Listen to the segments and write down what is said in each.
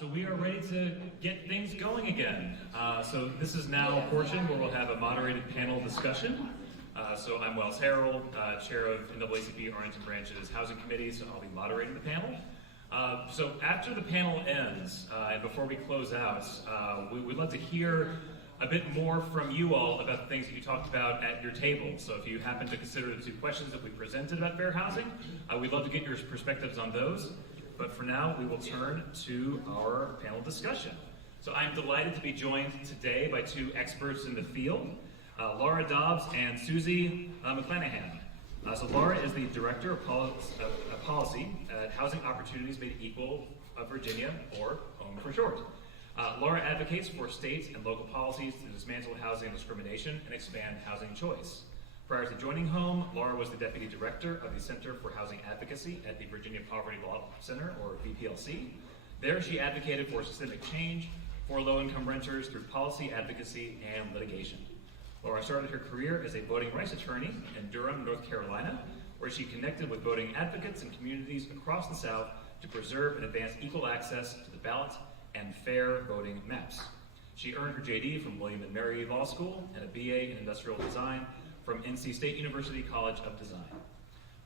So we are ready to get things going again. So this is now a portion where we'll have a moderated panel discussion. So I'm Wells Harrell, chair of NAACP Arlington Branch's Housing Committee, so I'll be moderating the panel. So after the panel ends, and before we close out, we would love to hear a bit more from you all about the things that you talked about at your table. So if you happen to consider the two questions that we presented about fair housing, we'd love to get your perspectives on those. But for now, we will turn to our panel discussion. So I'm delighted to be joined today by two experts in the field, Laura Dobbs and Susie McClannahan. So Laura is the Director of Policy at Housing Opportunities Made Equal of Virginia, or HOME for short. Laura advocates for state and local policies to dismantle housing discrimination and expand housing choice. Prior to joining HOME, Laura was the Deputy Director of the Center for Housing Advocacy at the Virginia Poverty Law Center, or VPLC. There she advocated for systemic change for low-income renters through policy advocacy and litigation. Laura started her career as a voting rights attorney in Durham, North Carolina, where she connected with voting advocates and communities across the South to preserve and advance equal access to the ballot and fair voting maps. She earned her JD from William & Mary Law School and a BA in Industrial Design from NC State University College of Design.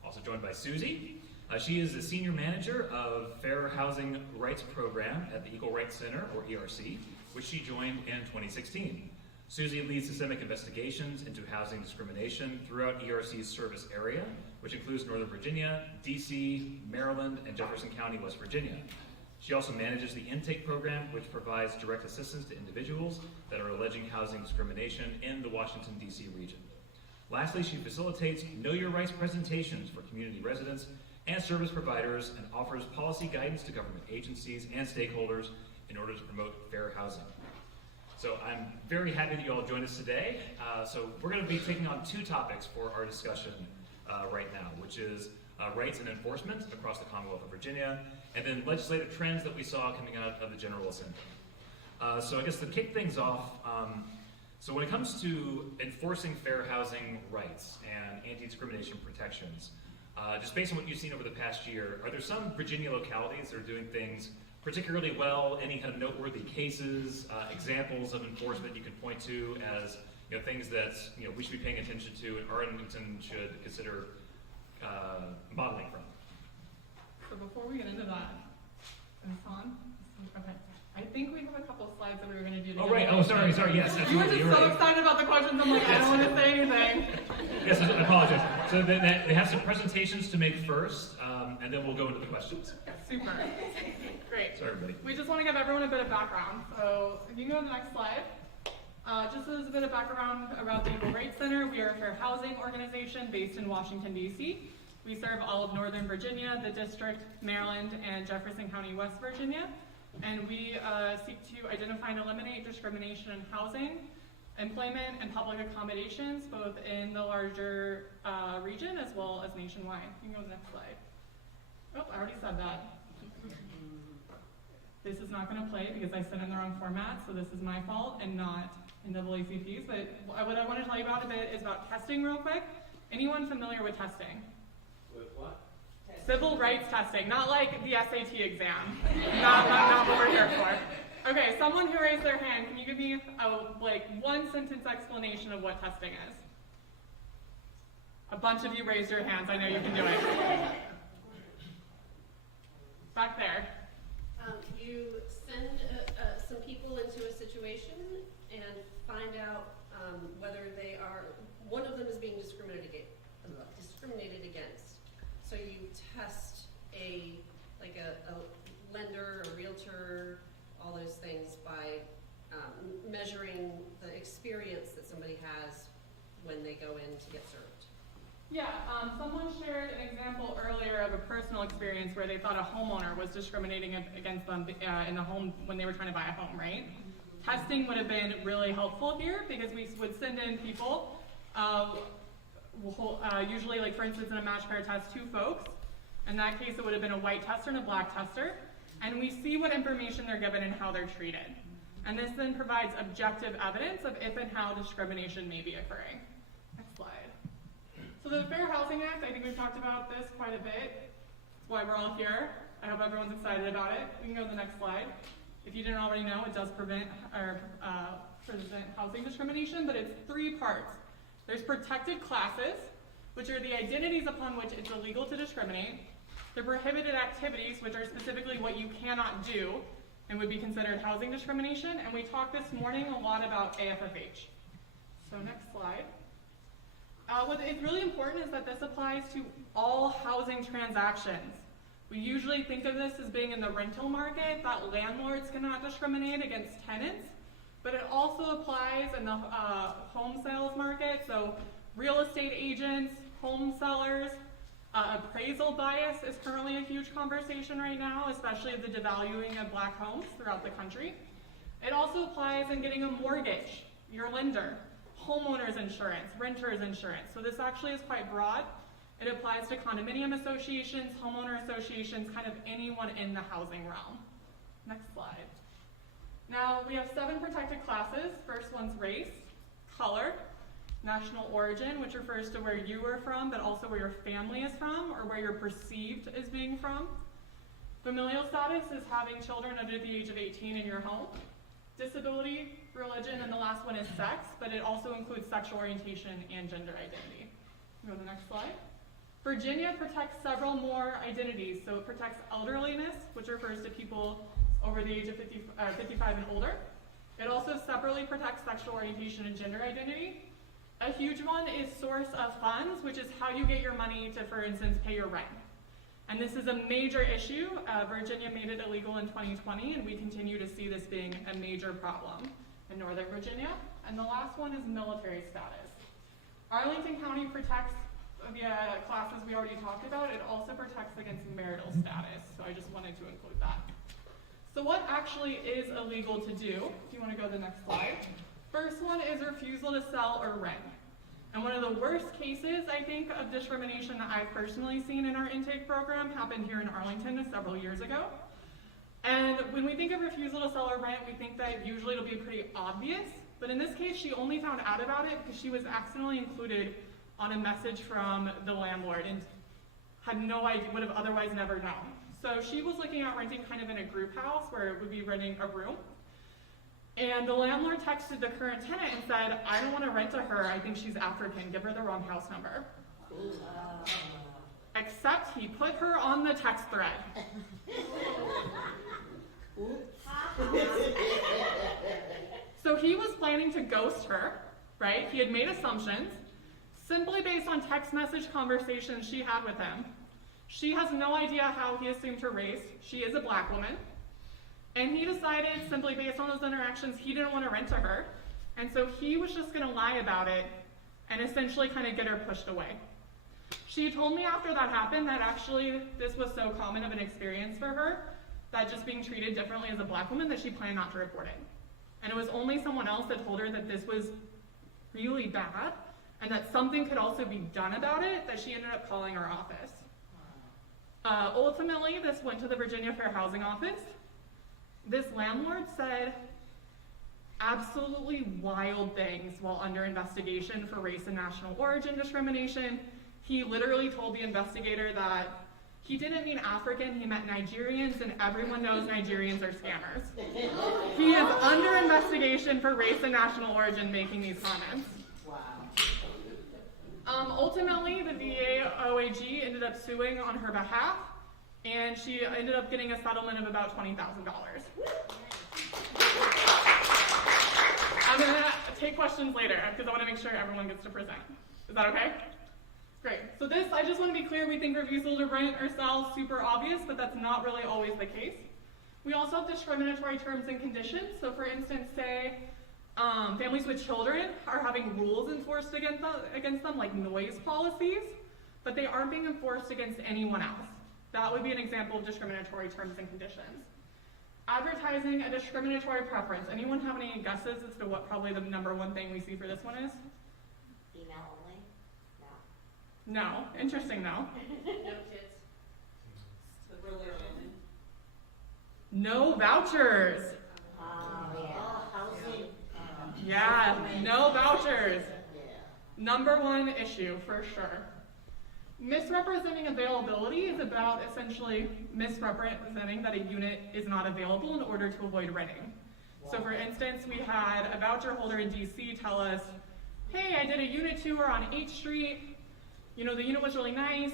Also joined by Susie. She is the Senior Manager of Fair Housing Rights Program at the Equal Rights Center, or ERC, which she joined in 2016. Susie leads systemic investigations into housing discrimination throughout ERC's service area, which includes Northern Virginia, DC, Maryland, and Jefferson County, West Virginia. She also manages the intake program, which provides direct assistance to individuals that are alleging housing discrimination in the Washington, DC region. Lastly, she facilitates Know Your Rights presentations for community residents and service providers and offers policy guidance to government agencies and stakeholders in order to promote fair housing. So I'm very happy that you all joined us today. So we're going to be taking on two topics for our discussion right now, which is rights and enforcement across the Commonwealth of Virginia, and then legislative trends that we saw coming out of the General Assembly. So I guess to kick things off, so when it comes to enforcing fair housing rights and anti-discrimination protections, just based on what you've seen over the past year, are there some Virginia localities that are doing things particularly well? Any kind of noteworthy cases, examples of enforcement you can point to as things that we should be paying attention to and Arlington should consider modeling from? So before we get into that, is this on? Okay. I think we have a couple slides that we were going to do together. Oh, right. Oh, sorry. Yes, absolutely. You were just so excited about the questions. I'm like, I don't want to say anything. Yes, I apologize. So they have some presentations to make first, and then we'll go into the questions. Super. Great. Sorry, everybody. We just want to give everyone a bit of background. So if you can go to the next slide. Just as a bit of background about the Equal Rights Center, we are a fair housing organization based in Washington, D.C. We serve all of Northern Virginia, the District, Maryland, and Jefferson County, West Virginia. And we seek to identify and eliminate discrimination in housing, employment, and public accommodations, both in the larger region as well as nationwide. You can go to the next slide. Oh, I already said that. This is not going to play because I sent in the wrong format, so this is my fault and not NAACP's. But what I want to tell you about a bit is about testing real quick. Anyone familiar with testing? With what? Civil rights testing, not like the SAT exam. not what we're here for. Okay, someone who raised their hand, can you give me a one sentence explanation of what testing is? A bunch of you raised your hands. I know you can do it. Back there. You send some people into a situation and find out whether they are, one of them is being discriminated against. So you test a lender, a realtor, all those things by measuring the experience that somebody has when they go in to get served. Yeah, someone shared an example earlier of a personal experience where they thought a homeowner was discriminating against them in the home when they were trying to buy a home, right? Testing would have been really helpful here because we would send in people, usually for instance in a match pair test, 2 folks. In that case it would have been a white tester and a black tester. And we see what information they're given and how they're treated. And this then provides objective evidence of if and how discrimination may be occurring. Next slide. So the Fair Housing Act, I think we've talked about this quite a bit. That's why we're all here. I hope everyone's excited about it. We can go to the next slide. If you didn't already know, it does prevent housing discrimination, but it's 3 parts. There's protected classes, which are the identities upon which it's illegal to discriminate. The prohibited activities, which are specifically what you cannot do and would be considered housing discrimination. And we talked this morning a lot about AFFH. So next slide. What is really important is that this applies to all housing transactions. We usually think of this as being in the rental market, that landlords cannot discriminate against tenants, but it also applies in the home sales market, so real estate agents, home sellers. Appraisal bias is currently a huge conversation right now, especially the devaluing of Black homes throughout the country. It also applies in getting a mortgage, your lender, homeowners insurance, renters insurance. So this actually is quite broad. It applies to condominium associations, homeowner associations, kind of anyone in the housing realm. Next slide. Now we have 7 protected classes. First one's race, color, national origin, which refers to where you are from, but also where your family is from, or where you're perceived as being from. Familial status is having children under the age of 18 in your home. Disability, religion, and the last one is sex, but it also includes sexual orientation and gender identity. Go to the next slide. Virginia protects several more identities. So it protects elderliness, which refers to people over the age of 55 and older. It also separately protects sexual orientation and gender identity. A huge one is source of funds, which is how you get your money to, for instance, pay your rent. And this is a major issue. Virginia made it illegal in 2020, and we continue to see this being a major problem in Northern Virginia. And the last one is military status. Arlington County protects the classes we already talked about. It also protects against marital status, so I just wanted to include that. So what actually is illegal to do? If you want to go to the next slide. First one is refusal to sell or rent. And one of the worst cases, I think, of discrimination that I've personally seen in our intake program happened here in Arlington several years ago. And when we think of refusal to sell or rent, we think that usually it'll be pretty obvious. But in this case, she only found out about it because she was accidentally included on a message from the landlord and had no idea, would have otherwise never known. So she was looking at renting kind of in a group house where it would be renting a room. And the landlord texted the current tenant and said, I don't want to rent to her, I think she's African, give her the wrong house number. Except he put her on the text thread. So he was planning to ghost her, right? He had made assumptions, simply based on text message conversations she had with him. She has no idea how he assumed her race. She is a Black woman. And he decided, simply based on those interactions, he didn't want to rent to her. And so he was just going to lie about it and essentially kind of get her pushed away. She told me after that happened that actually this was so common of an experience for her, that just being treated differently as a Black woman, that she planned not to report it. And it was only someone else that told her that this was really bad and that something could also be done about it, that she ended up calling our office. Ultimately, this went to the Virginia Fair Housing Office. This landlord said absolutely wild things while under investigation for race and national origin discrimination. He literally told the investigator that he didn't mean African, he meant Nigerians, and everyone knows Nigerians are scammers. He is under investigation for race and national origin making these comments. Wow. Ultimately, the VA OAG ended up suing on her behalf, and she ended up getting a settlement of about $20,000. I'm going to take questions later because I want to make sure everyone gets to present. Is that okay? Great. So this, I just want to be clear, we think refusal to rent or sell is super obvious, but that's not really always the case. We also have discriminatory terms and conditions. So for instance, say families with children are having rules enforced against them, like noise policies, but they aren't being enforced against anyone else. That would be an example of discriminatory terms and conditions. Advertising a discriminatory preference. Anyone have any guesses as to what probably the #1 thing we see for this one is? Female only? No. No. Interesting, no. No kids. Religion. No vouchers. Housing. Yeah, no vouchers. Yeah. #1 issue for sure. Misrepresenting availability is about essentially misrepresenting that a unit is not available in order to avoid renting. So for instance, we had a voucher holder in DC tell us, hey, I did a unit tour on 8th Street. You know, the unit was really nice.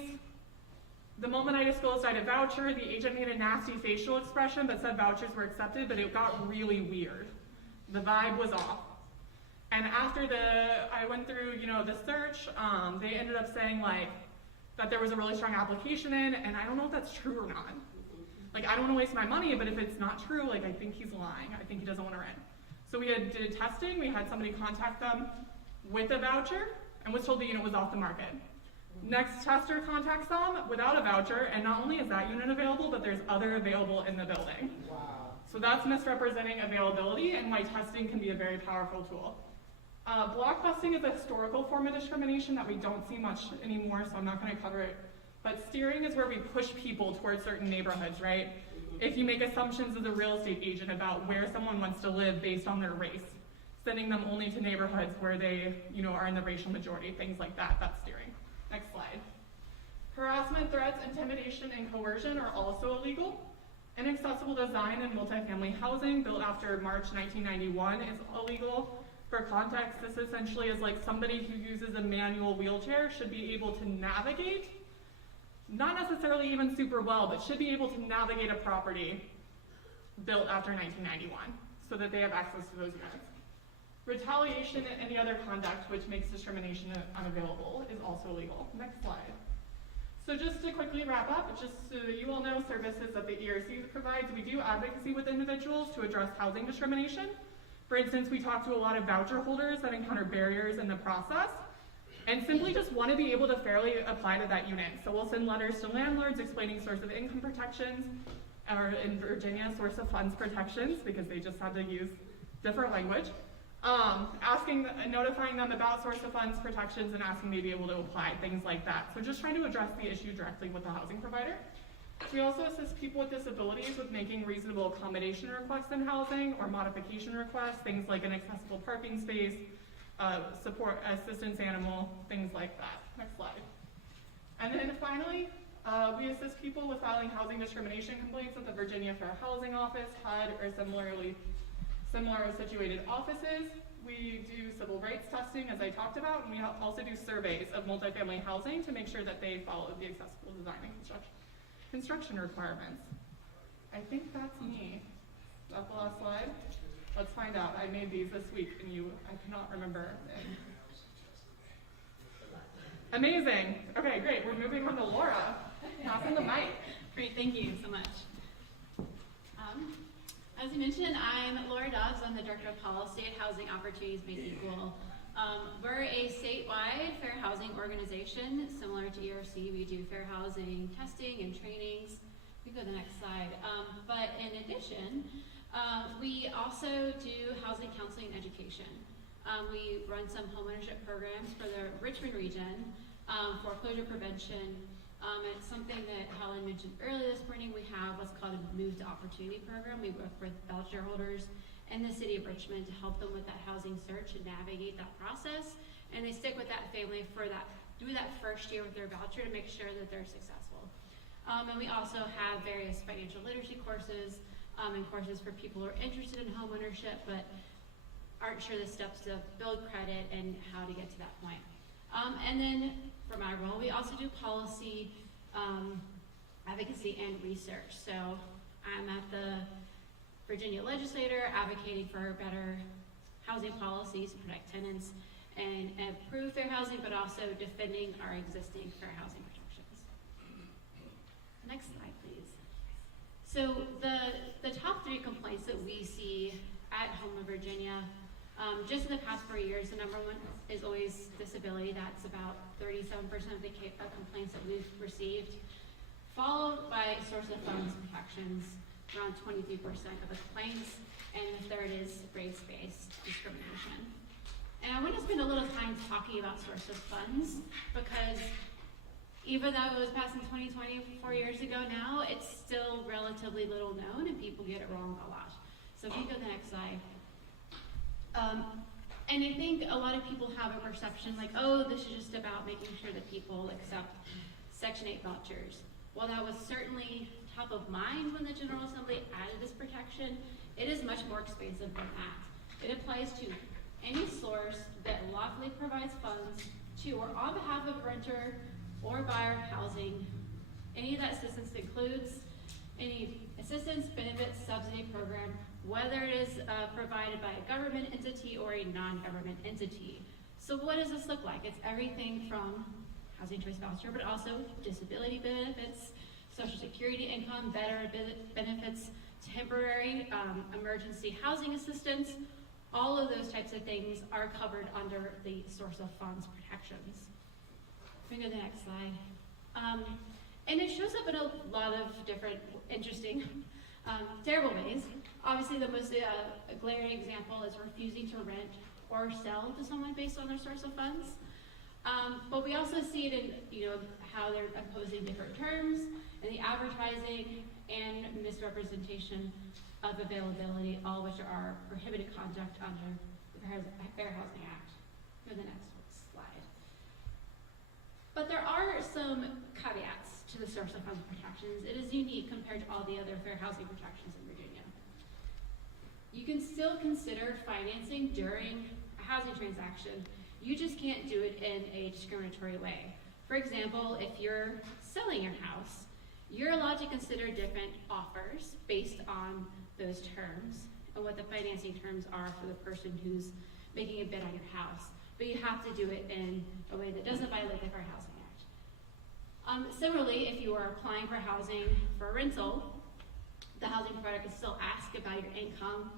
The moment I disclosed I had a voucher, the agent made a nasty facial expression but said vouchers were accepted, but it got really weird. The vibe was off. And after I went through, you know, the search, they ended up saying like, that there was a really strong application in, and I don't know if that's true or not. Like, I don't want to waste my money, but if it's not true, like, I think he's lying. I think he doesn't want to rent. So we did testing. We had somebody contact them with a voucher and was told the unit was off the market. Next tester contacts them without a voucher, and not only is that unit available, but there's other available in the building. Wow. So that's misrepresenting availability, and why testing can be a very powerful tool. Blockbusting is a historical form of discrimination that we don't see much anymore, so I'm not going to cover it. But steering is where we push people towards certain neighborhoods, right? If you make assumptions as a real estate agent about where someone wants to live based on their race, sending them only to neighborhoods where they, you know, are in the racial majority, things like that, that's steering. Next slide. Harassment, threats, intimidation, and coercion are also illegal. Inaccessible design in multifamily housing built after March 1991 is illegal. For context, this essentially is like somebody who uses a manual wheelchair should be able to navigate, not necessarily even super well, but should be able to navigate a property built after 1991 so that they have access to those units. Retaliation and any other conduct which makes discrimination unavailable is also illegal. Next slide. So just to quickly wrap up, just so that you all know services that the ERC provides, we do advocacy with individuals to address housing discrimination. For instance, we talk to a lot of voucher holders that encounter barriers in the process and simply just want to be able to fairly apply to that unit. So we'll send letters to landlords explaining source of income protections, or in Virginia, source of funds protections, because they just had to use different language. Notifying them about source of funds protections and asking they be able to apply, things like that. So just trying to address the issue directly with the housing provider. We also assist people with disabilities with making reasonable accommodation requests in housing or modification requests, things like an accessible parking space, support assistance animal, things like that. Next slide. And then finally, we assist people with filing housing discrimination complaints at the Virginia Fair Housing Office, HUD, or similar situated offices. We do civil rights testing, as I talked about, and we also do surveys of multifamily housing to make sure that they follow the accessible design and construction requirements. I think that's me. Is that the last slide? Let's find out. I made these this week, and I cannot remember. Amazing. Okay, great. We're moving on to Laura. Passing the mic. Great, thank you so much. As you mentioned, I'm Laura Dobbs. I'm the Director of Policy at Housing Opportunities Made Equal. We're a statewide fair housing organization, similar to ERC. We do fair housing testing and trainings. We go to the next slide. But in addition, we also do housing counseling and education. We run some homeownership programs for the Richmond region, foreclosure prevention. It's something that Helen mentioned earlier this morning. We have what's called a Move to Opportunity program. We work with voucher holders in the city of Richmond to help them with that housing search and navigate that process. And they stick with that family through that first year with their voucher to make sure that they're successful. And we also have various financial literacy courses and courses for people who are interested in home ownership but aren't sure the steps to build credit and how to get to that point. And then for my role, we also do policy, advocacy, and research. So I'm at the Virginia legislature advocating for better housing policies to protect tenants and improve fair housing, but also defending our existing fair housing protections. Next slide, please. So the top 3 complaints that we see at home in Virginia, just in the past 4 years, the number one is always disability. That's about 37% of the complaints that we've received, followed by source of funds protections, around 23% of the complaints, and the third is race-based discrimination. And I want to spend a little time talking about source of funds because even though it was passed in 2020, 4 years ago now, it's still relatively little known and people get it wrong a lot. So if you go to the next slide. And I think a lot of people have a perception like, oh, this is just about making sure that people accept Section 8 vouchers. While that was certainly top of mind when the General Assembly added this protection, it is much more expansive than that. It applies to any source that lawfully provides funds to or on behalf of renter or buyer housing. Any of that assistance includes any assistance, benefits, subsidy program, whether it is provided by a government entity or a non-government entity. So what does this look like? It's everything from housing choice voucher, but also disability benefits, Social Security income, veteran benefits, temporary emergency housing assistance. All of those types of things are covered under the source of funds protections. We can go to the next slide. And it shows up in a lot of different interesting, terrible ways. Obviously, the most glaring example is refusing to rent or sell to someone based on their source of funds. But we also see it in, how they're imposing different terms in the advertising and misrepresentation of availability, all which are prohibited conduct under the Fair Housing Act. Go to the next slide. But there are some caveats to the source of funds protections. It is unique compared to all the other fair housing protections in Virginia. You can still consider financing during a housing transaction. You just can't do it in a discriminatory way. For example, if you're selling your house, you're allowed to consider different offers based on those terms and what the financing terms are for the person who's making a bid on your house. But you have to do it in a way that doesn't violate the Fair Housing Act. Similarly, if you are applying for housing for rental, the housing provider can still ask about your income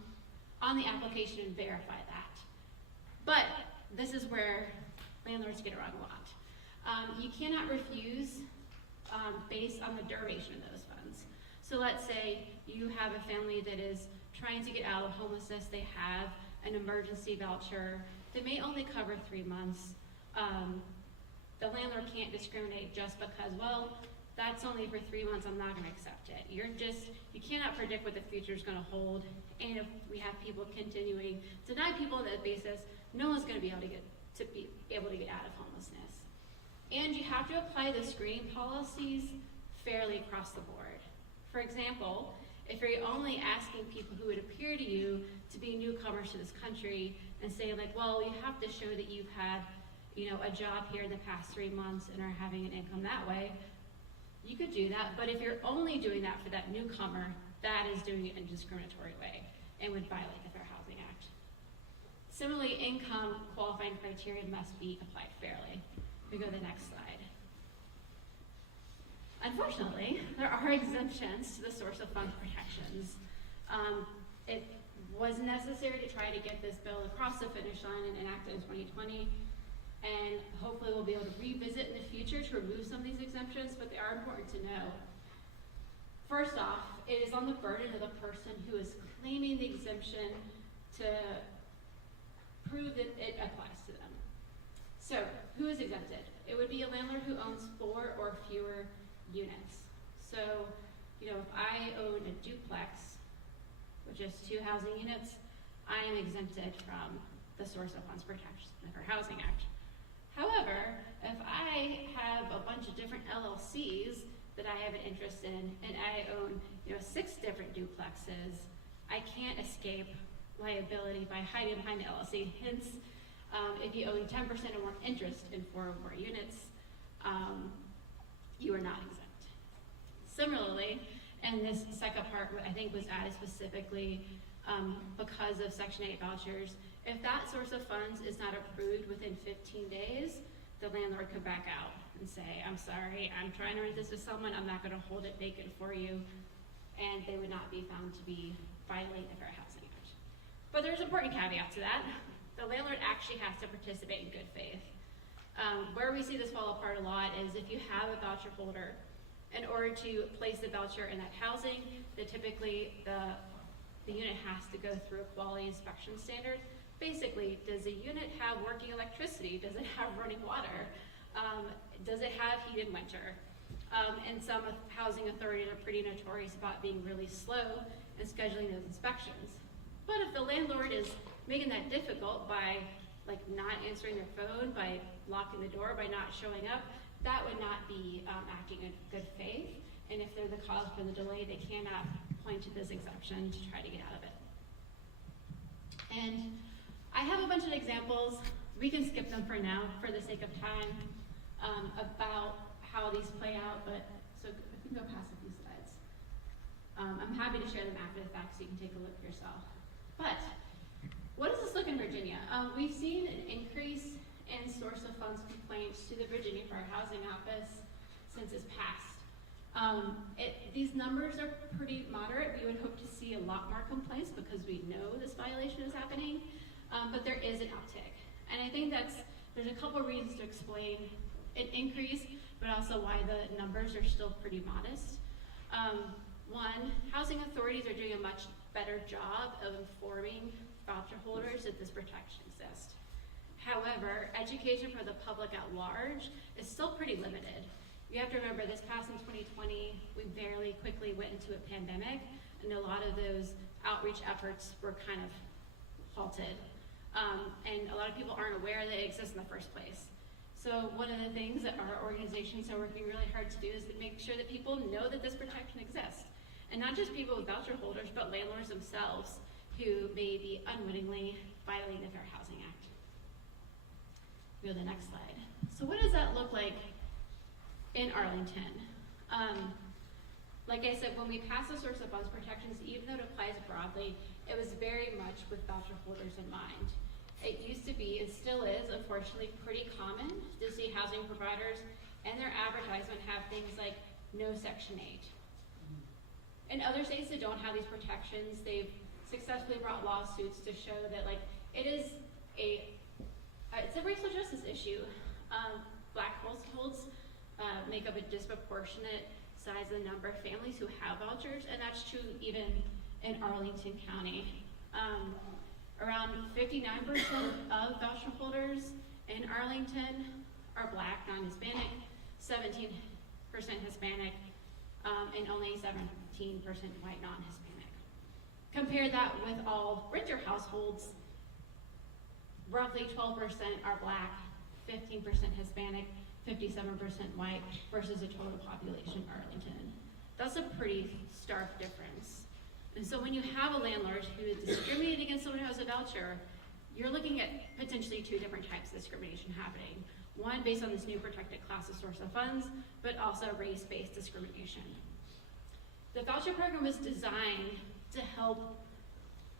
on the application and verify that. But this is where landlords get around a lot. You cannot refuse based on the duration of those funds. So let's say you have a family that is trying to get out of homelessness. They have an emergency voucher that may only cover 3 months. The landlord can't discriminate just because, well, that's only for 3 months, I'm not gonna accept it. You cannot predict what the future is gonna hold. And if we have people continuing to deny people on that basis, no one's gonna be able to get out of homelessness. And you have to apply the screening policies fairly across the board. For example, if you're only asking people who would appear to you to be newcomers to this country and say like, well, you have to show that you've had, a job here in the past 3 months and are having an income that way, you could do that. But if you're only doing that for that newcomer, that is doing it in a discriminatory way and would violate the Fair Housing Act. Similarly, income qualifying criteria must be applied fairly. We go to the next slide. Unfortunately, there are exemptions to the source of funds protections. It was necessary to try to get this bill across the finish line and enacted in 2020, and hopefully we'll be able to revisit in the future to remove some of these exemptions, but they are important to know. First off, it is on the burden of the person who is claiming the exemption to prove that it applies to them. So, who is exempted? It would be a landlord who owns 4 or fewer units. So, if I own a duplex, which is 2 housing units, I am exempted from the source of funds protection, the Fair Housing Act. However, if I have a bunch of different LLCs that I have an interest in, and I own 6 different duplexes, I can't escape liability by hiding behind the LLC. Hence, if you own 10% or more interest in 4 or more units, you are not exempt. Similarly, and this second part I think was added specifically because of Section 8 vouchers, if that source of funds is not approved within 15 days, the landlord could back out and say, I'm sorry, I'm trying to rent this to someone, I'm not gonna hold it vacant for you, and they would not be found to be violating the Fair Housing Act. But there's an important caveat to that. The landlord actually has to participate in good faith. Where we see this fall apart a lot is if you have a voucher holder, in order to place the voucher in that housing, that typically the unit has to go through a quality inspection standard. Basically, does the unit have working electricity? Does it have running water? Does it have heat in winter? And some housing authorities are pretty notorious about being really slow in scheduling those inspections. But if the landlord is making that difficult by not answering their phone, by locking the door, by not showing up, that would not be acting in good faith. And if they're the cause for the delay, they cannot point to this exception to try to get out of it. And I have a bunch of examples. We can skip them for now for the sake of time about how these play out, but so I can go past a few slides. I'm happy to share them after the fact so you can take a look yourself. But what does this look in Virginia? We've seen an increase in source of funds complaints to the Virginia Fair Housing Office since it's passed. These numbers are pretty moderate. We would hope to see a lot more complaints because we know this violation is happening, but there is an uptick. And I think there's a couple reasons to explain an increase, but also why the numbers are still pretty modest. One, housing authorities are doing a much better job of informing voucher holders that this protection exists. However, education for the public at large is still pretty limited. You have to remember this passed in 2020, we very quickly went into a pandemic, and a lot of those outreach efforts were kind of halted. And a lot of people aren't aware that it exists in the first place. So one of the things that our organizations are working really hard to do is to make sure that people know that this protection exists. And not just people with voucher holders, but landlords themselves who may be unwittingly violating the Fair Housing Act. Go to the next slide. So what does that look like in Arlington? Like I said, when we passed the source of funds protections, even though it applies broadly, it was very much with voucher holders in mind. It used to be, and still is, unfortunately, pretty common to see housing providers and their advertisement have things like no Section 8. In other states that don't have these protections, they've successfully brought lawsuits to show that it's a racial justice issue. Black households make up a disproportionate size of the number of families who have vouchers, and that's true even in Arlington County. Around 59% of voucher holders in Arlington are Black, non-Hispanic, 17% Hispanic, and only 17% white, non-Hispanic. Compare that with all renter households, roughly 12% are Black, 15% Hispanic, 57% white, versus a total population of Arlington. That's a pretty stark difference. And so when you have a landlord who is discriminating against someone who has a voucher, you're looking at potentially two different types of discrimination happening. One based on this new protected class of source of funds, but also race-based discrimination. The voucher program was designed to help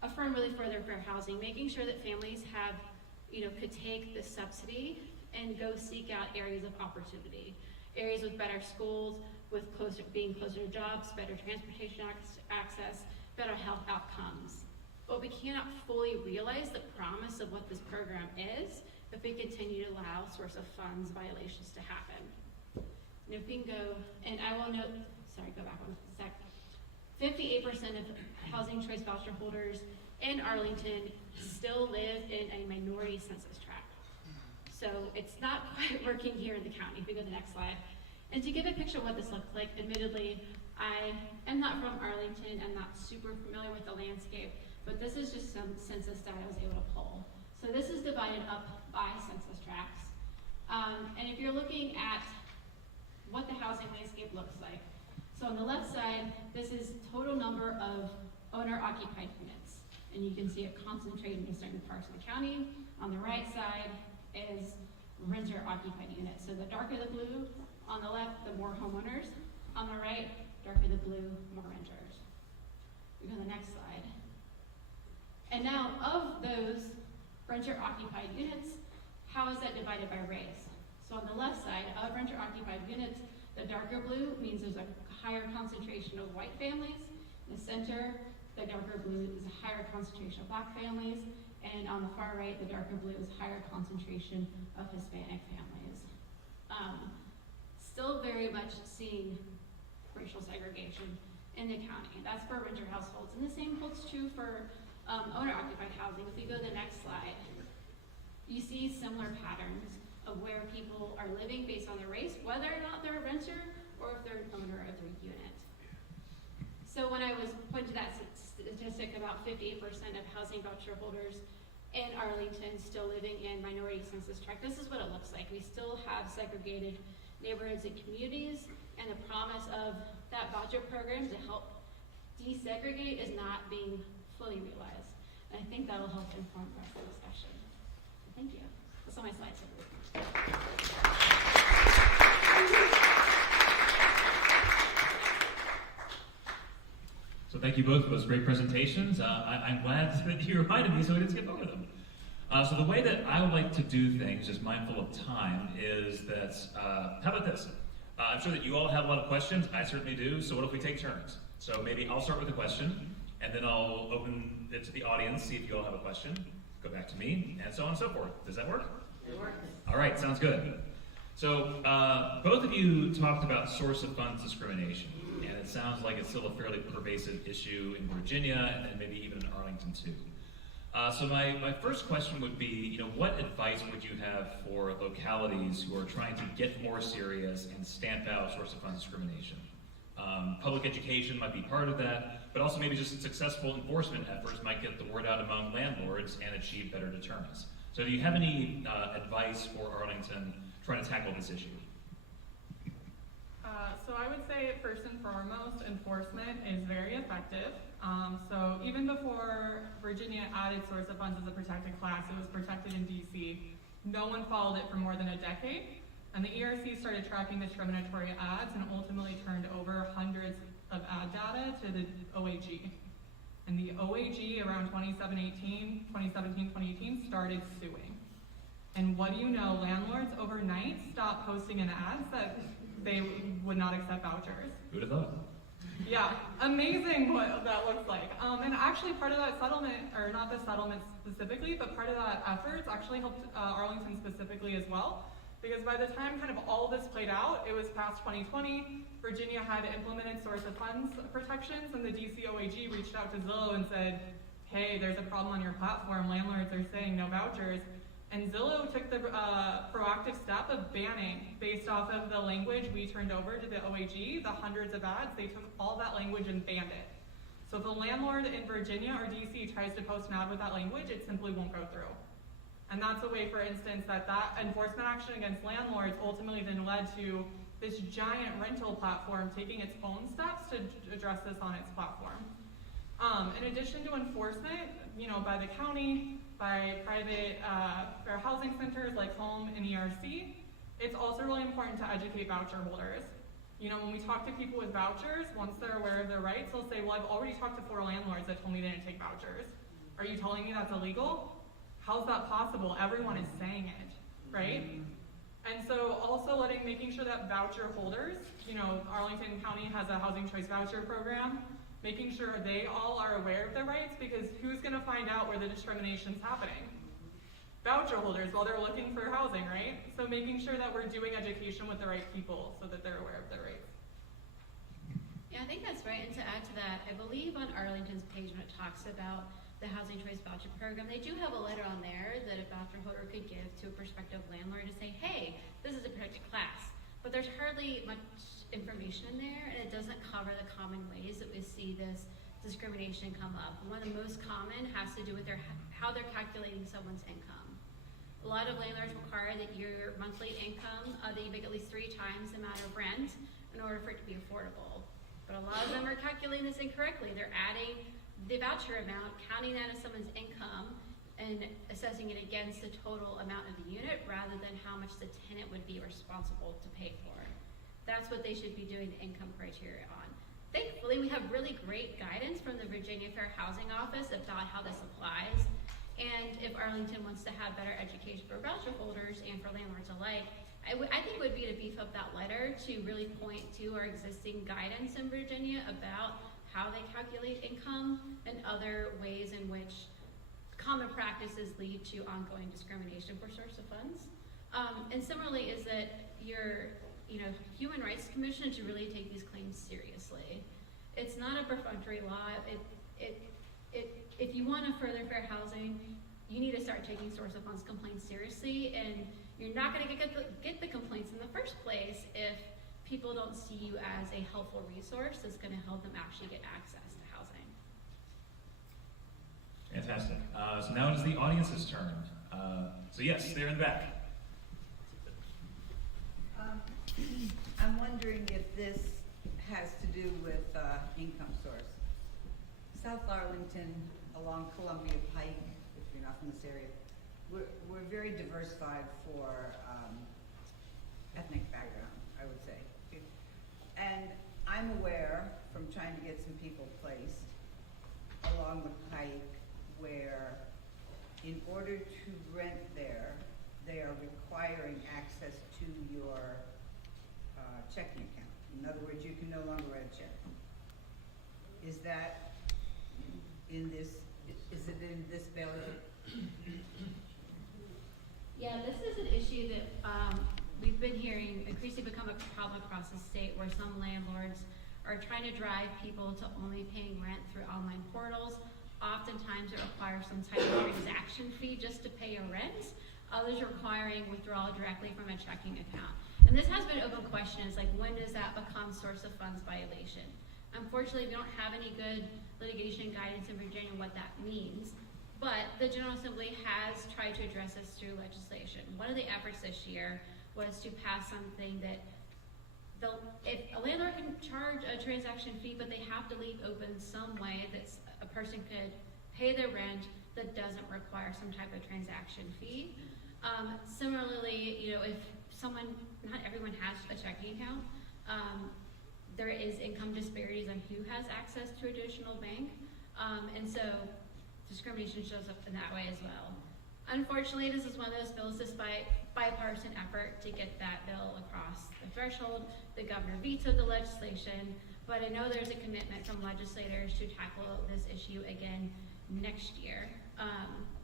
affirm really further fair housing, making sure that families have, could take the subsidy and go seek out areas of opportunity. Areas with better schools, with being closer to jobs, better transportation access, better health outcomes. But we cannot fully realize the promise of what this program is if we continue to allow source of funds violations to happen. And if we can go, and I will note, go back one sec. 58% of housing choice voucher holders in Arlington still live in a minority census tract. So it's not quite working here in the county. If we go to the next slide. And to give a picture of what this looks like, admittedly, I am not from Arlington. I'm not super familiar with the landscape, but this is just some census data I was able to pull. So this is divided up by census tracts. And if you're looking at what the housing landscape looks like, so on the left side, this is total number of owner-occupied units. And you can see it concentrated in certain parts of the county. On the right side is renter-occupied units. So the darker the blue, on the left, the more homeowners. On the right, darker the blue, more renters. We go to the next slide. And now, of those renter-occupied units, how is that divided by race? So on the left side, of renter-occupied units, the darker blue means there's a higher concentration of white families. In the center, the darker blue is a higher concentration of Black families. And on the far right, the darker blue is higher concentration of Hispanic families. Still very much seeing racial segregation in the county. That's for renter households. And the same holds true for owner-occupied housing. If we go to the next slide, you see similar patterns of where people are living based on their race, whether or not they're a renter or if they're an owner of their unit. So when I was pointing to that statistic, about 58% of housing voucher holders in Arlington still living in minority census tract, this is what it looks like. We still have segregated neighborhoods and communities, and the promise of that voucher program to help desegregate is not being fully realized. And I think that'll help inform the rest of the discussion. Thank you. That's all my slides. So thank you both for those great presentations. I'm glad that you reminded me so we didn't skip over them. So the way that I would like to do things, just mindful of time, is that, how about this? I'm sure that you all have a lot of questions. I certainly do. So what if we take turns? So maybe I'll start with a question, and then I'll open it to the audience, see if you all have a question, go back to me, and so on and so forth. Does that work? It works. All right, sounds good. So both of you talked about source of funds discrimination, and it sounds like it's still a fairly pervasive issue in Virginia, and then maybe even in Arlington too. So my first question would be, what advice would you have for localities who are trying to get more serious and stamp out source of funds discrimination? Public education might be part of that, but also maybe just successful enforcement efforts might get the word out among landlords and achieve better deterrence. So do you have any advice for Arlington trying to tackle this issue? So I would say first and foremost, enforcement is very effective. So even before Virginia added source of funds as a protected class, it was protected in DC. No one followed it for more than a decade. And the ERC started tracking discriminatory ads and ultimately turned over hundreds of ad data to the OAG. And the OAG around 2017, 2018 started suing. And what do you know, landlords overnight stopped posting in ads that they would not accept vouchers. Who'd have thought? Yeah, amazing what that looks like. And actually part of that settlement, or not the settlement specifically, but part of that efforts actually helped Arlington specifically as well. Because by the time kind of all this played out, it was past 2020, Virginia had implemented source of funds protections, and the DC OAG reached out to Zillow and said, hey, there's a problem on your platform, landlords are saying no vouchers. And Zillow took the proactive step of banning, based off of the language we turned over to the OAG, the hundreds of ads, they took all that language and banned it. So if a landlord in Virginia or DC tries to post an ad with that language, it simply won't go through. And that's a way, for instance, that enforcement action against landlords ultimately then led to this giant rental platform taking its own steps to address this on its platform. In addition to enforcement, by the county, by private fair housing centers like Home and ERC, it's also really important to educate voucher holders. When we talk to people with vouchers, once they're aware of their rights, they'll say, well, I've already talked to 4 landlords that told me they didn't take vouchers. Are you telling me that's illegal? How's that possible? Everyone is saying it, right? And so also making sure that voucher holders, Arlington County has a housing choice voucher program, making sure they all are aware of their rights, because who's gonna find out where the discrimination's happening? Voucher holders, while they're looking for housing, right? So making sure that we're doing education with the right people so that they're aware of their rights. Yeah, I think that's right. And to add to that, I believe on Arlington's page when it talks about the Housing Choice Voucher Program, they do have a letter on there that a voucher holder could give to a prospective landlord to say, hey, this is a protected class. But there's hardly much information in there, and it doesn't cover the common ways that we see this discrimination come up. One of the most common has to do with how they're calculating someone's income. A lot of landlords require that your monthly income, that you make at least 3 times the amount of rent in order for it to be affordable. But a lot of them are calculating this incorrectly. They're adding the voucher amount, counting that as someone's income, and assessing it against the total amount of the unit rather than how much the tenant would be responsible to pay for. That's what they should be doing the income criteria on. Thankfully, we have really great guidance from the Virginia Fair Housing Office about how this applies. And if Arlington wants to have better education for voucher holders and for landlords alike, I think it would be to beef up that letter to really point to our existing guidance in Virginia about how they calculate income and other ways in which common practices lead to ongoing discrimination for source of funds. And similarly is that your Human Rights Commission should really take these claims seriously. It's not a perfunctory law. If you want to further fair housing, you need to start taking source of funds complaints seriously, and you're not going to get the complaints in the first place if people don't see you as a helpful resource that's going to help them actually get access to housing. Fantastic. So now it is the audience's turn. So yes, there in the back. I'm wondering if this has to do with income source. South Arlington, along Columbia Pike, if you're not from this area, we're very diversified for ethnic background, I would say. And I'm aware from trying to get some people placed along the Pike where in order to rent there, they are requiring access to your checking account. In other words, you can no longer write a check. Is that in this, is it in this bill? Yeah, this is an issue that we've been hearing increasingly become a problem across the state, where some landlords are trying to drive people to only paying rent through online portals. Oftentimes it requires some type of transaction fee just to pay your rent. Others are requiring withdrawal directly from a checking account. And this has been an open question, is like, when does that become source of funds violation? Unfortunately, we don't have any good litigation guidance in Virginia on what that means. But the General Assembly has tried to address this through legislation. One of the efforts this year was to pass something that if a landlord can charge a transaction fee, but they have to leave open some way that a person could pay their rent that doesn't require some type of transaction fee. Similarly, you know, if someone, not everyone has a checking account, there is income disparities on who has access to a traditional bank, and so discrimination shows up in that way as well. Unfortunately, this is one of those bills, despite bipartisan effort to get that bill across the threshold. The governor vetoed the legislation, but I know there's a commitment from legislators to tackle this issue again next year.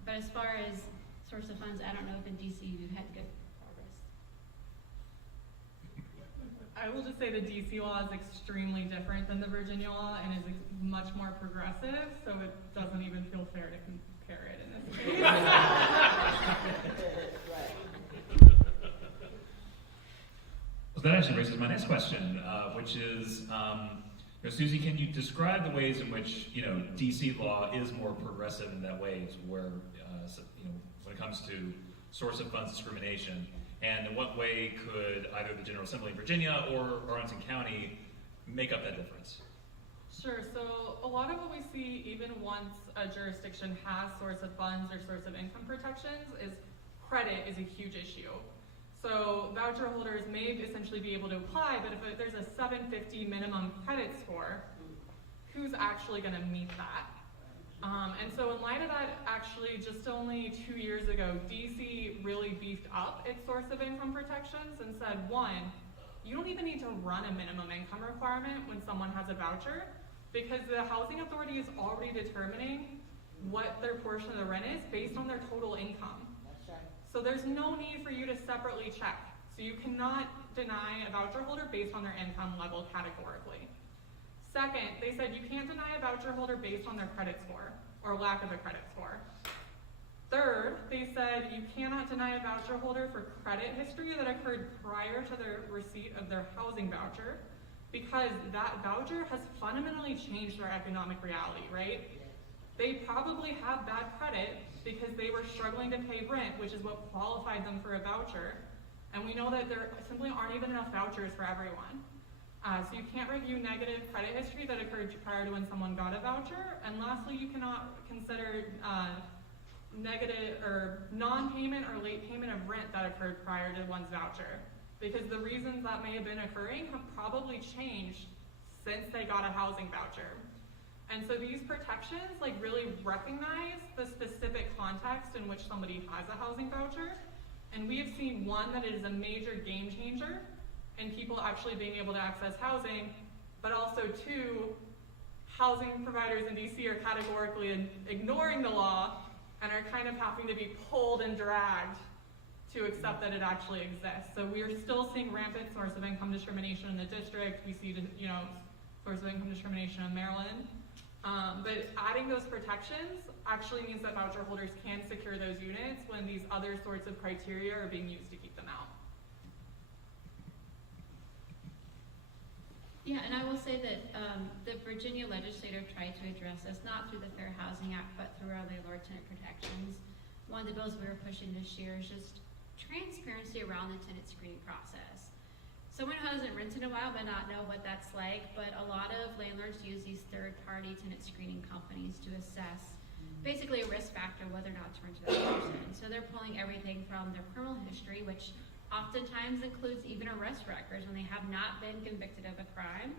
But as far as source of funds, I don't know if in DC you had good progress. I will just say the DC law is extremely different than the Virginia law and is much more progressive, so it doesn't even feel fair to compare it in this case. Well, that actually raises my next question, which is, Susie, can you describe the ways in which, DC law is more progressive in that way, where, when it comes to source of funds discrimination, and in what way could either the General Assembly in Virginia or Arlington County make up that difference? Sure, so a lot of what we see, even once a jurisdiction has source of funds or source of income protections, is credit is a huge issue. So voucher holders may essentially be able to apply, but if there's a 750 minimum credit score, who's actually going to meet that? And so in light of that, actually just only 2 years ago, DC really beefed up its source of income protections and said, one, you don't even need to run a minimum income requirement when someone has a voucher, because the housing authority is already determining what their portion of the rent is based on their total income. So there's no need for you to separately check. So you cannot deny a voucher holder based on their income level categorically. Second, they said you can't deny a voucher holder based on their credit score or lack of a credit score. Third, they said you cannot deny a voucher holder for credit history that occurred prior to their receipt of their housing voucher, because that voucher has fundamentally changed their economic reality, right? They probably have bad credit because they were struggling to pay rent, which is what qualified them for a voucher. And we know that there simply aren't even enough vouchers for everyone. So you can't review negative credit history that occurred prior to when someone got a voucher. And lastly, you cannot consider negative or non-payment or late payment of rent that occurred prior to one's voucher, because the reasons that may have been occurring have probably changed since they got a housing voucher. And so these protections really recognize the specific context in which somebody has a housing voucher. And we have seen, one, that it is a major game changer in people actually being able to access housing, but also two, housing providers in DC are categorically ignoring the law and are kind of having to be pulled and dragged to accept that it actually exists. So we are still seeing rampant source of income discrimination in the district. We see, source of income discrimination in Maryland. But adding those protections actually means that voucher holders can secure those units when these other sorts of criteria are being used to keep them out. Yeah, and I will say that the Virginia legislature tried to address this, not through the Fair Housing Act, but through our landlord tenant protections. One of the bills we were pushing this year is just transparency around the tenant screening process. someone who hasn't rented in a while might not know what that's like, but a lot of landlords use these third-party tenant screening companies to assess basically a risk factor whether or not to rent to that person. So they're pulling everything from their criminal history, which oftentimes includes even arrest records when they have not been convicted of a crime,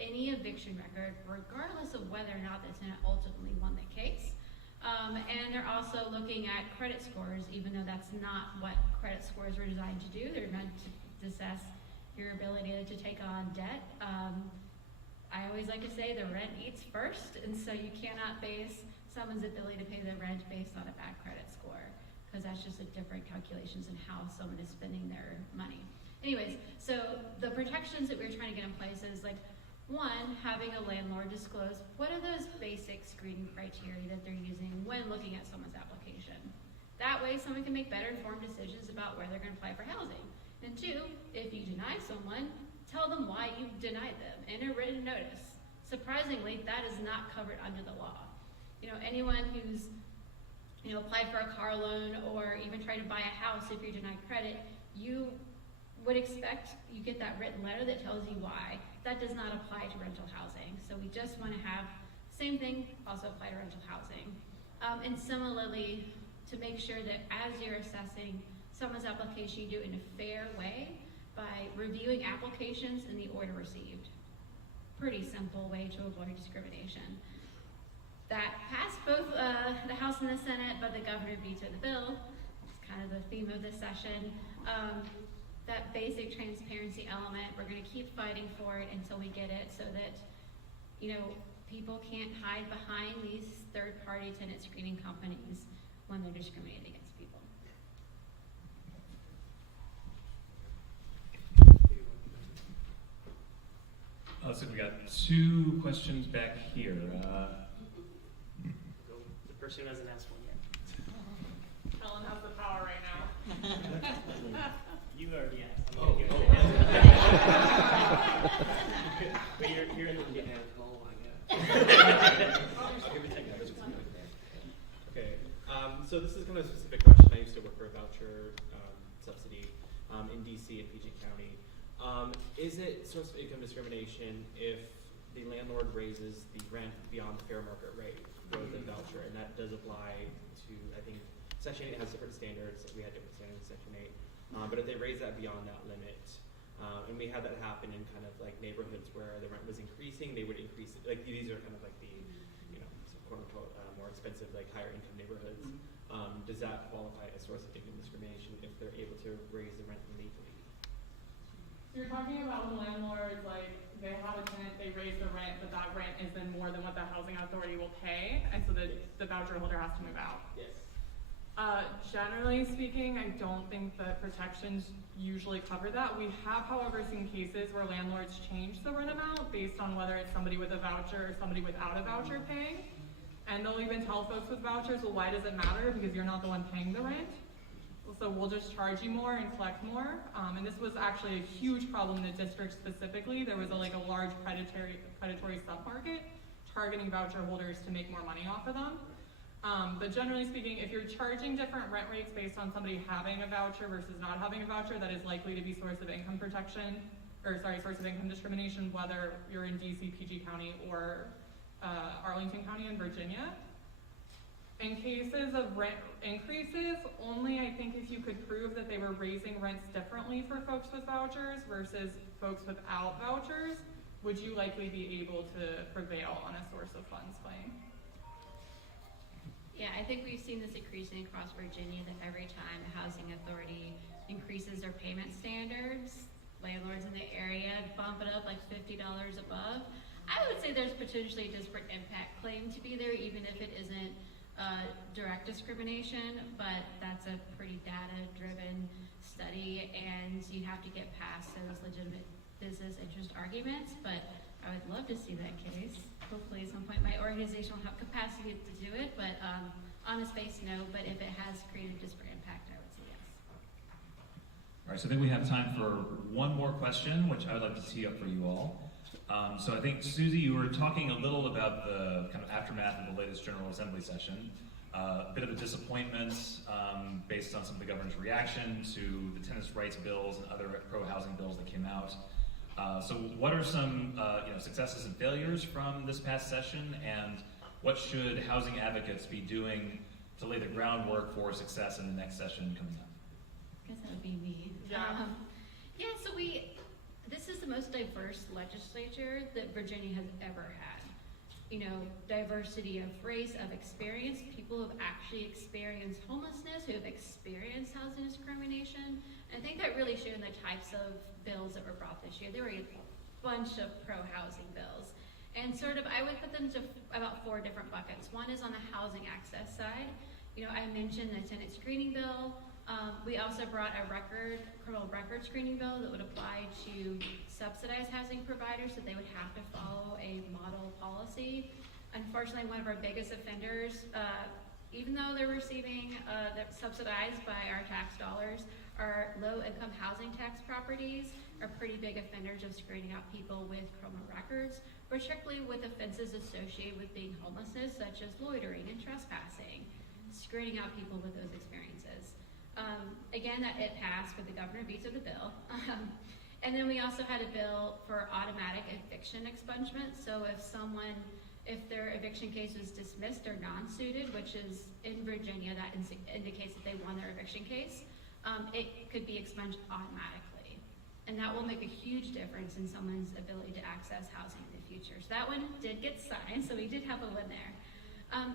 any eviction record, regardless of whether or not the tenant ultimately won the case. And they're also looking at credit scores, even though that's not what credit scores were designed to do. They're meant to assess your ability to take on debt. I always like to say the rent eats first, and so you cannot base someone's ability to pay the rent based on a bad credit score, because that's just a different calculations in how someone is spending their money. Anyways, so the protections that we're trying to get in place is like, one, having a landlord disclose what are those basic screening criteria that they're using when looking at someone's application. That way someone can make better informed decisions about where they're going to apply for housing. And two, if you deny someone, tell them why you denied them in a written notice. Surprisingly, that is not covered under the law. You know, anyone who's applied for a car loan or even tried to buy a house, if you're denied credit, you would expect you get that written letter that tells you why. That does not apply to rental housing. So we just want to have same thing also apply to rental housing. And similarly, to make sure that as you're assessing someone's application, you do it in a fair way by reviewing applications in the order received. Pretty simple way to avoid discrimination. That passed both the House and the Senate, but the governor vetoed the bill. It's kind of the theme of this session. That basic transparency element, we're going to keep fighting for it until we get it, so that people can't hide behind these third-party tenant screening companies when they're discriminating against people. So we got two questions back here. The person who hasn't asked one yet. Helen has the power right now. You already asked. I'm gonna give it. But you're in the beginning. Oh my god. I'll give it 10 minutes. Okay, so this is kind of a specific question. I used to work for a voucher subsidy in DC and PG County. Is it source of income discrimination if the landlord raises the rent beyond the fair market rate for the voucher? And that does apply to, I think, Section 8 has different standards. We had different standards in Section 8. But if they raise that beyond that limit, and we had that happen in kind of like neighborhoods where the rent was increasing, they would increase it. Like these are kind of like the, quote unquote, more expensive, like higher income neighborhoods. Does that qualify as source of income discrimination if they're able to raise the rent legally? You're talking about when landlords, like, they have a tenant, they raise the rent, but that rent is then more than what the housing authority will pay, and so the voucher holder has to move out. Yes. Generally speaking, I don't think the protections usually cover that. We have, however, seen cases where landlords change the rent amount based on whether it's somebody with a voucher or somebody without a voucher paying. And they'll even tell folks with vouchers, well, why does it matter? Because you're not the one paying the rent. So we'll just charge you more and collect more. And this was actually a huge problem in the district specifically. There was a large predatory submarket targeting voucher holders to make more money off of them. But generally speaking, if you're charging different rent rates based on somebody having a voucher versus not having a voucher, that is likely to be source of income discrimination, whether you're in DC, PG County, or Arlington County in Virginia. In cases of rent increases, only I think if you could prove that they were raising rents differently for folks with vouchers versus folks without vouchers, would you likely be able to prevail on a source of funds claim? Yeah, I think we've seen this increasing across Virginia, that every time the housing authority increases their payment standards, landlords in the area bump it up like $50 above. I would say there's potentially a disparate impact claim to be there, even if it isn't direct discrimination, but that's a pretty data-driven study, and you have to get past those legitimate business interest arguments, but I would love to see that case. Hopefully at some point my organization will have capacity to do it, but on its face, no, but if it has created disparate impact, I would say yes. All right, so I think we have time for one more question, which I would like to tee up for you all. So I think, Susie, you were talking a little about the kind of aftermath of the latest General Assembly session. a bit of a disappointment based on some of the governor's reaction to the tenants' rights bills and other pro-housing bills that came out. So what are some successes and failures from this past session, and what should housing advocates be doing to lay the groundwork for success in the next session coming up? I guess that would be me. Yeah. So this is the most diverse legislature that Virginia has ever had. Diversity of race, of experience, people who have actually experienced homelessness, who have experienced housing discrimination. And I think that really showed in the types of bills that were brought this year. There were a bunch of pro-housing bills. And I would put them to about 4 different buckets. One is on the housing access side. I mentioned the tenant screening bill. We also brought a criminal record screening bill that would apply to subsidized housing providers, so they would have to follow a model policy. Unfortunately, one of our biggest offenders, even though they're receiving, they're subsidized by our tax dollars, our low-income housing tax properties are pretty big offenders of screening out people with criminal records, particularly with offenses associated with being homelessness, such as loitering and trespassing, screening out people with those experiences. Again, it passed, but the governor vetoed the bill. And then we also had a bill for automatic eviction expungement. So if their eviction case was dismissed or non-suited, which is in Virginia, that indicates that they won their eviction case, it could be expunged automatically. And that will make a huge difference in someone's ability to access housing in the future. So that one did get signed, so we did have a win there.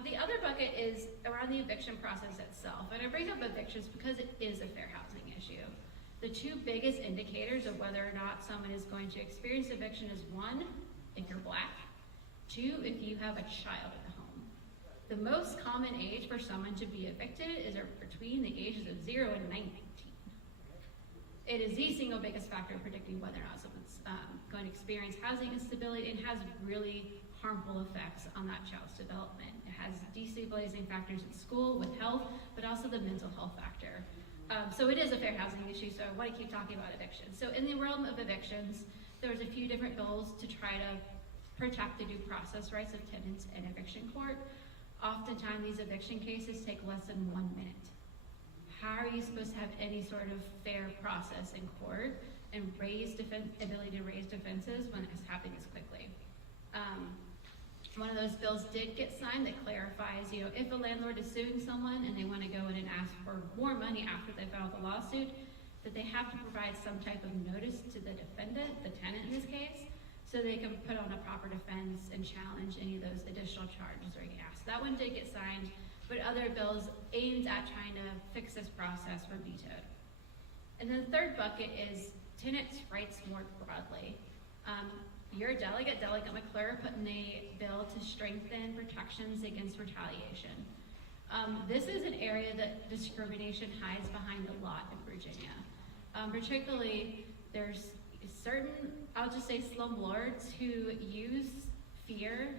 The other bucket is around the eviction process itself. And I bring up evictions because it is a fair housing issue. The 2 biggest indicators of whether or not someone is going to experience eviction is 1, if you're Black, 2, if you have a child in the home. The most common age for someone to be evicted is between the ages of 0 and 19. It is the single biggest factor in predicting whether or not someone's going to experience housing instability, and has really harmful effects on that child's development. It has destabilizing factors in school with health, but also the mental health factor. So it is a fair housing issue, so I want to keep talking about evictions. So in the realm of evictions, there was a few different bills to try to protect the due process rights of tenants in eviction court. Oftentimes these eviction cases take less than 1 minute. How are you supposed to have any sort of fair process in court and ability to raise defenses when it's happening this quickly? One of those bills did get signed that clarifies, if a landlord is suing someone and they want to go in and ask for more money after they filed the lawsuit, that they have to provide some type of notice to the defendant, the tenant in this case, so they can put on a proper defense and challenge any of those additional charges or get asked. That one did get signed, but other bills aimed at trying to fix this process were vetoed. And then the third bucket is tenants' rights more broadly. Your Delegate McClure, put in a bill to strengthen protections against retaliation. This is an area that discrimination hides behind a lot in Virginia. Particularly, there's certain, I'll just say slumlords who use fear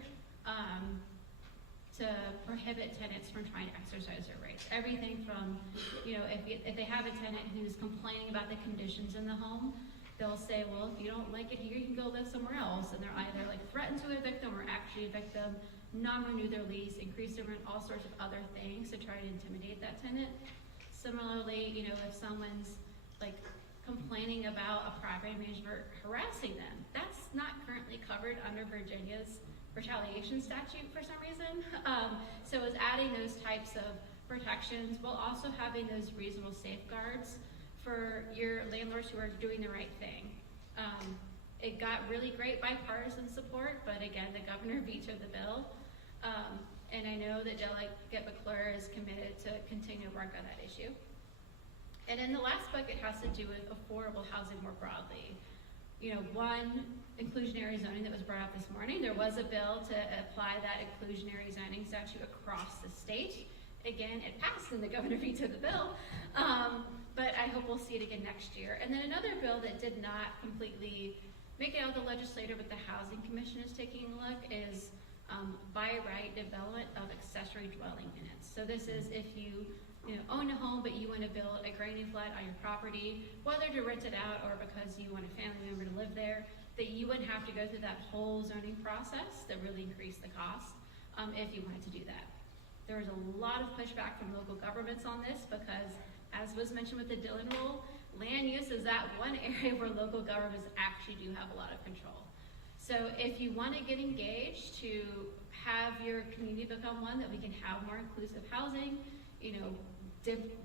to prohibit tenants from trying to exercise their rights. Everything from, if they have a tenant who's complaining about the conditions in the home, they'll say, well, if you don't like it here, you can go live somewhere else. And they're either threaten to evict them or actually evict them, non-renew their lease, increase their rent, all sorts of other things to try to intimidate that tenant. Similarly, if someone's complaining about a property manager harassing them, that's not currently covered under Virginia's retaliation statute for some reason. So it's adding those types of protections while also having those reasonable safeguards for your landlords who are doing the right thing. It got really great bipartisan support, but again, the governor vetoed the bill. And I know that Delegate McClure is committed to continue to work on that issue. And then the last bucket has to do with affordable housing more broadly. One, inclusionary zoning that was brought up this morning. There was a bill to apply that inclusionary zoning statute across the state. Again, it passed and the governor vetoed the bill. But I hope we'll see it again next year. And then another bill that did not completely make it out of the legislature, but the Housing Commission is taking a look, is by right development of accessory dwelling units. So this is if you own a home, but you want to build a granny flat on your property, whether to rent it out or because you want a family member to live there, that you wouldn't have to go through that whole zoning process that really increased the cost if you wanted to do that. There was a lot of pushback from local governments on this because, as was mentioned with the Dillon rule, land use is that one area where local governments actually do have a lot of control. So if you want to get engaged to have your community become one that we can have more inclusive housing, you know,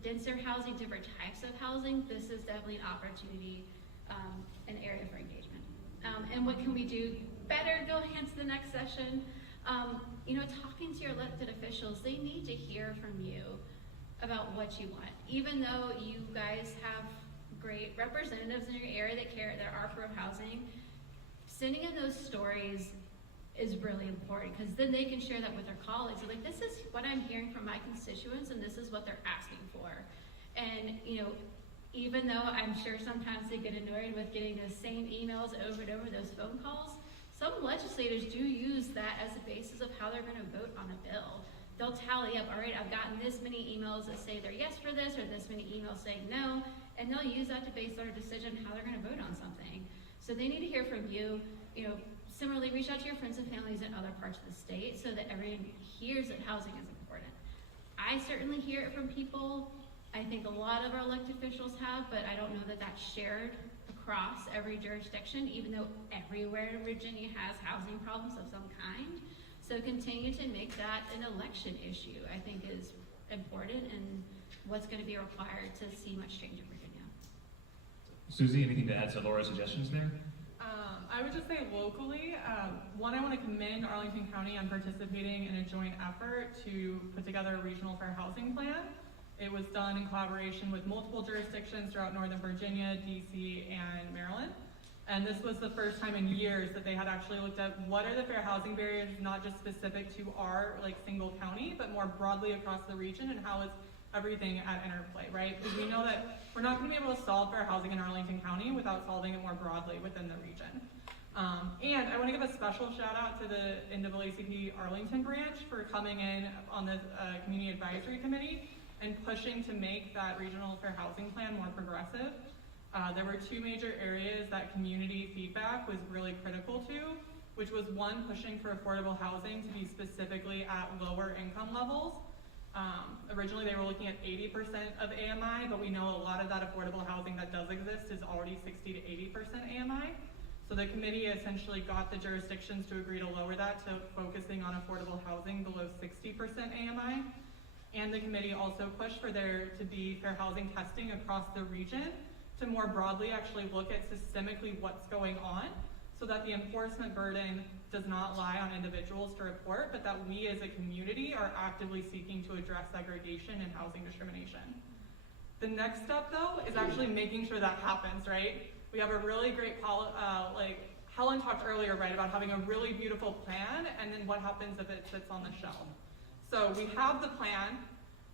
denser housing, different types of housing, this is definitely an opportunity, an area for engagement. And what can we do better going into the next session? You know, talking to your elected officials, they need to hear from you about what you want. Even though you guys have great representatives in your area that are pro-housing, sending in those stories is really important because then they can share that with their colleagues. Like, this is what I'm hearing from my constituents and this is what they're asking for. And, you know, even though I'm sure sometimes they get annoyed with getting those same emails over and over, those phone calls, some legislators do use that as a basis of how they're going to vote on a bill. They'll tally up, all right, I've gotten this many emails that say they're yes for this or this many emails saying no, and they'll use that to base their decision how they're going to vote on something. So they need to hear from you. You know, similarly, reach out to your friends and families in other parts of the state so that everyone hears that housing is important. I certainly hear it from people. I think a lot of our elected officials have, but I don't know that that's shared across every jurisdiction, even though everywhere in Virginia has housing problems of some kind. So continue to make that an election issue, I think, is important and what's going to be required to see much change in Virginia. Susie, anything to add to Laura's suggestions there? I would just say locally, one, I want to commend Arlington County on participating in a joint effort to put together a regional fair housing plan. It was done in collaboration with multiple jurisdictions throughout Northern Virginia, DC, and Maryland. And this was the first time in years that they had actually looked at what are the fair housing barriers, not just specific to our single county, but more broadly across the region, and how is everything at interplay, right? Because we know that we're not going to be able to solve fair housing in Arlington County without solving it more broadly within the region. And I want to give a special shout out to the NAACP Arlington branch for coming in on the Community Advisory Committee and pushing to make that regional fair housing plan more progressive. There were two major areas that community feedback was really critical to, which was one, pushing for affordable housing to be specifically at lower income levels. Originally they were looking at 80% of AMI, but we know a lot of that affordable housing that does exist is already 60 to 80% AMI. So the committee essentially got the jurisdictions to agree to lower that to focusing on affordable housing below 60% AMI. And the committee also pushed for there to be fair housing testing across the region to more broadly actually look at systemically what's going on so that the enforcement burden does not lie on individuals to report, but that we as a community are actively seeking to address segregation and housing discrimination. The next step though is actually making sure that happens, right? We have a really great, Helen talked earlier, right, about having a really beautiful plan, and then what happens if it sits on the shelf. So we have the plan,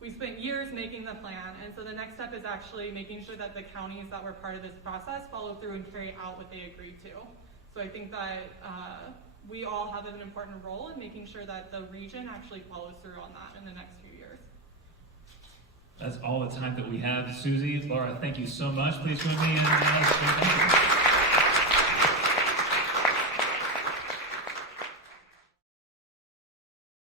we spent years making the plan, and so the next step is actually making sure that the counties that were part of this process follow through and carry out what they agreed to. So I think that we all have an important role in making sure that the region actually follows through on that in the next few years. That's all the time that we have. Susie, Laura, thank you so much. Please join me in